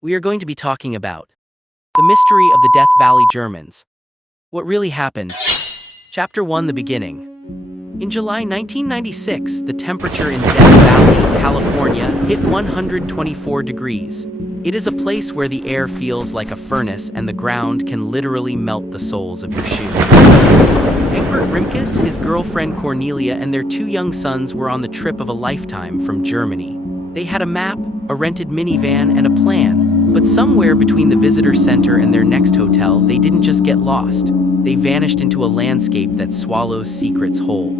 we are going to be talking about the mystery of the Death Valley Germans. What really happened? Chapter 1: The Beginning. In July 1996, the temperature in Death Valley, California, hit 124 degrees. It is a place where the air feels like a furnace and the ground can literally melt the soles of your shoes. Egbert Rimkus, his girlfriend Cornelia, and their two young sons were on the trip of a lifetime from Germany. They had a map, a rented minivan, and a plan, but somewhere between the visitor center and their next hotel, they didn't just get lost. They vanished into a landscape that swallows secrets whole.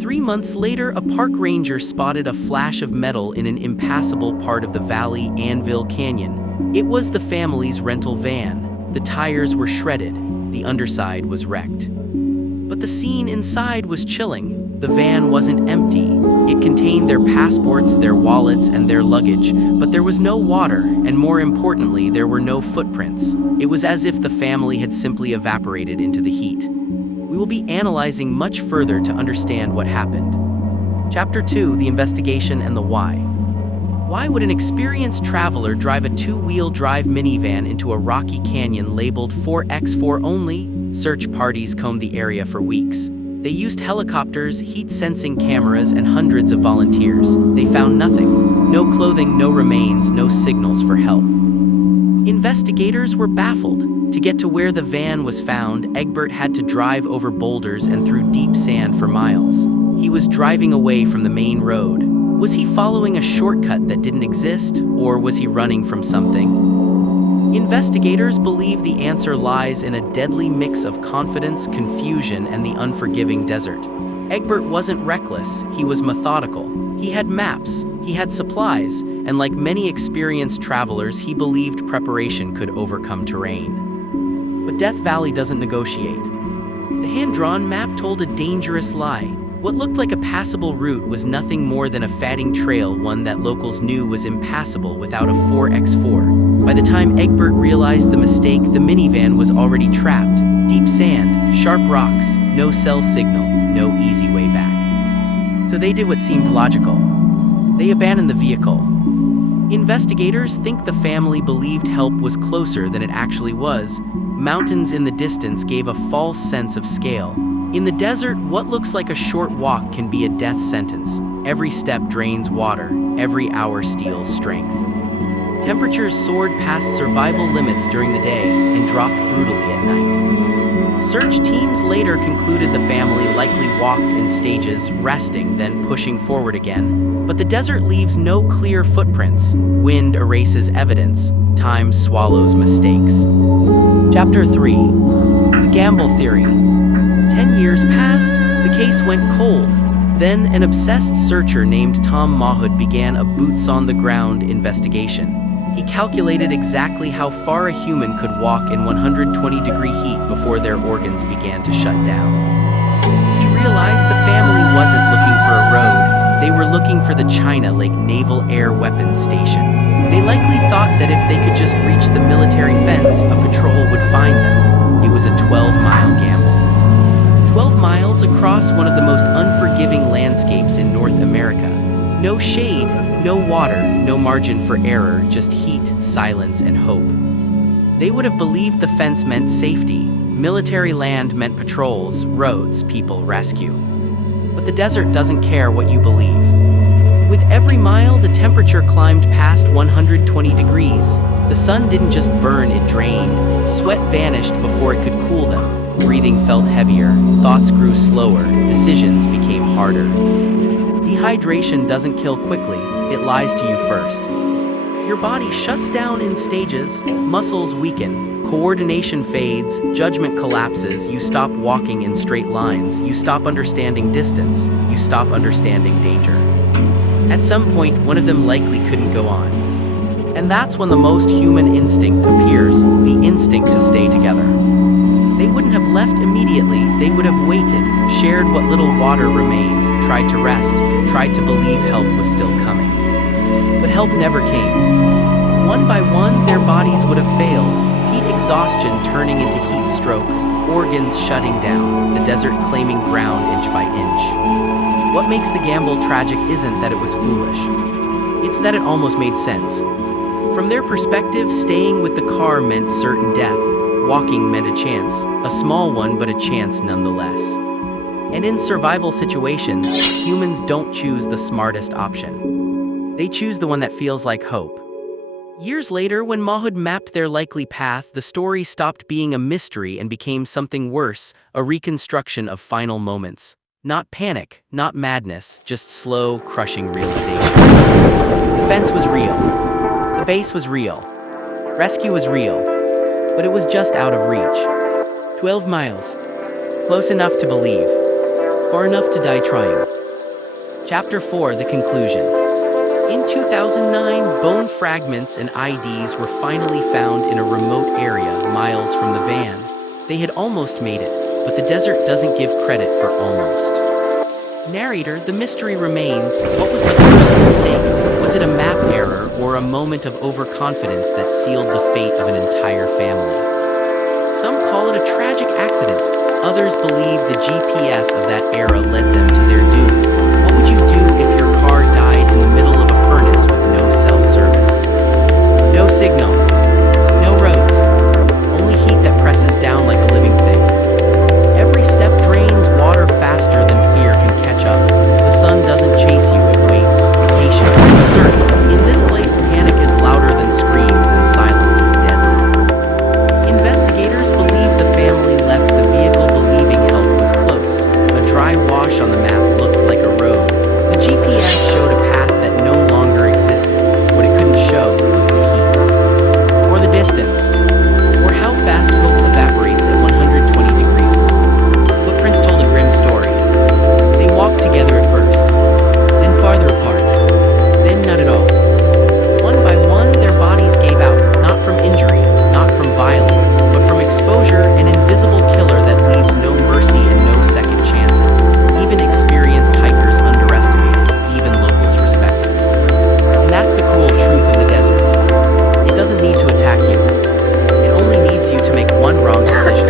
3 months later, a park ranger spotted a flash of metal in an impassable part of the valley, Anvil Canyon. It was the family's rental van. The tires were shredded. The underside was wrecked. But the scene inside was chilling. The van wasn't empty. It contained their passports, their wallets, and their luggage, but there was no water, and more importantly, there were no footprints. It was as if the family had simply evaporated into the heat. We will be analyzing much further to understand what happened. Chapter 2: The Investigation and the Why. Why would an experienced traveler drive a two-wheel drive minivan into a rocky canyon labeled 4x4 only? Search parties combed the area for weeks. They used helicopters, heat-sensing cameras, and hundreds of volunteers. They found nothing. No clothing, no remains, no signals for help. Investigators were baffled. To get to where the van was found, Egbert had to drive over boulders and through deep sand for miles. He was driving away from the main road. Was he following a shortcut that didn't exist, or was he running from something? Investigators believe the answer lies in a deadly mix of confidence, confusion, and the unforgiving desert. Egbert wasn't reckless, he was methodical. He had maps, he had supplies, and like many experienced travelers, he believed preparation could overcome terrain. But Death Valley doesn't negotiate. The hand-drawn map told a dangerous lie. What looked like a passable route was nothing more than a fatting trail, one that locals knew was impassable without a 4x4. By the time Egbert realized the mistake, the minivan was already trapped. Deep sand, sharp rocks, no cell signal, no easy way back. So they did what seemed logical. They abandoned the vehicle. Investigators think the family believed help was closer than it actually was. Mountains in the distance gave a false sense of scale. In the desert, what looks like a short walk can be a death sentence. Every step drains water, every hour steals strength. Temperatures soared past survival limits during the day and dropped brutally at night. Search teams later concluded the family likely walked in stages, resting, then pushing forward again. But the desert leaves no clear footprints. Wind erases evidence. Time swallows mistakes. Chapter 3: The Gamble Theory. 10 years passed, the case went cold. Then an obsessed searcher named Tom Mahood began a boots-on-the-ground investigation. He calculated exactly how far a human could walk in 120-degree heat before their organs began to shut down. He realized the family wasn't looking for a road, they were looking for the China Lake Naval Air Weapons Station. They likely thought that if they could just reach the military fence, a patrol would find them. It was a 12-mile gamble. 12 miles across one of the most unforgiving landscapes in North America. No shade, no water, no margin for error, just heat, silence, and hope. They would have believed the fence meant safety. Military land meant patrols, roads, people, rescue. But the desert doesn't care what you believe. With every mile, the temperature climbed past 120 degrees. The sun didn't just burn, it drained. Sweat vanished before it could cool them. Breathing felt heavier, thoughts grew slower, decisions became harder. Dehydration doesn't kill quickly, it lies to you first. Your body shuts down in stages, muscles weaken, coordination fades, judgment collapses, you stop walking in straight lines, you stop understanding distance, you stop understanding danger. At some point, one of them likely couldn't go on. And that's when the most human instinct appears, the instinct to stay together. They wouldn't have left immediately, they would have waited, shared what little water remained, tried to rest, tried to believe help was still coming. But help never came. One by one, their bodies would have failed, heat exhaustion turning into heat stroke, organs shutting down, the desert claiming ground inch by inch. What makes the gamble tragic isn't that it was foolish. It's that it almost made sense. From their perspective, staying with the car meant certain death. Walking meant a chance, a small one but a chance nonetheless. And in survival situations, humans don't choose the smartest option. They choose the one that feels like hope. Years later, when Mahood mapped their likely path, the story stopped being a mystery and became something worse, a reconstruction of final moments. Not panic, not madness, just slow, crushing realization. The fence was real. The base was real. Rescue was real. But it was just out of reach. 12 miles. Close enough to believe. Far enough to die trying. Chapter 4: The Conclusion. In 2009, bone fragments and IDs were finally found in a remote area miles from the van. They had almost made it, but the desert doesn't give credit for almost. Narrator, the mystery remains. What was the first mistake? Was it a map error or a moment of overconfidence that sealed the fate of an entire family? Some call it a tragic accident. Others believe the GPS of that era led them to their doom. What would you do if your car died in the middle of a furnace with no cell service? No signal. No roads. Only heat that presses down like a living thing. Every step drains water faster than fear can catch up. The sun doesn't chase you, it waits, patient, certain. In this place, panic is louder than screams and silence is deadly. Investigators believe the family left the vehicle believing help was close. A dry wash on the map looked like a road. The GPS showed a path that no longer existed. What it couldn't show was the heat. Or the distance. Or how fast hope evaporates at 120 degrees. Footprints told a grim story. They walked together at first. Then farther apart. Then not at all. One by one, their bodies gave out. Not from injury, not from violence, but from exposure, an invisible killer that leaves no mercy and no second chances. Even experienced hikers underestimated, even locals respected. And that's the cruel truth of the desert. It doesn't need to attack you. It only needs you to make one wrong decision.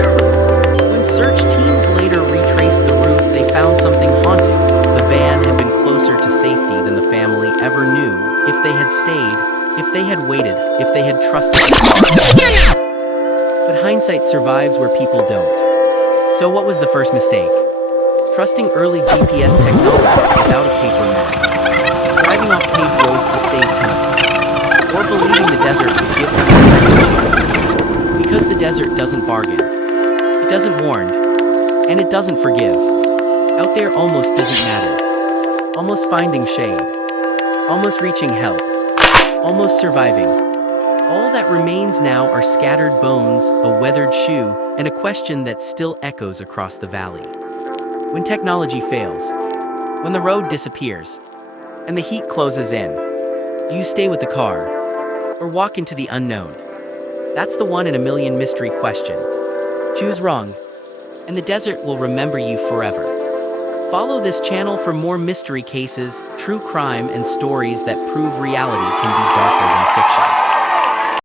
When search teams later retraced the route, they found something haunting. The van had been closer to safety than the family ever knew. If they had stayed, if they had waited, if they had trusted the car. But hindsight survives where people don't. So what was the first mistake? Trusting early GPS technology without a paper map. Driving off paved roads to save time. Or believing the desert would give them a second chance. Because the desert doesn't bargain. It doesn't warn. And it doesn't forgive. Out there almost doesn't matter. Almost finding shade. Almost reaching help. Almost surviving. All that remains now are scattered bones, a weathered shoe, and a question that still echoes across the valley. When technology fails, when the road disappears, and the heat closes in, do you stay with the car, or walk into the unknown? That's the one in a million mystery question. Choose wrong, and the desert will remember you forever. Follow this channel for more mystery cases, true crime, and stories that prove reality can be darker than fiction.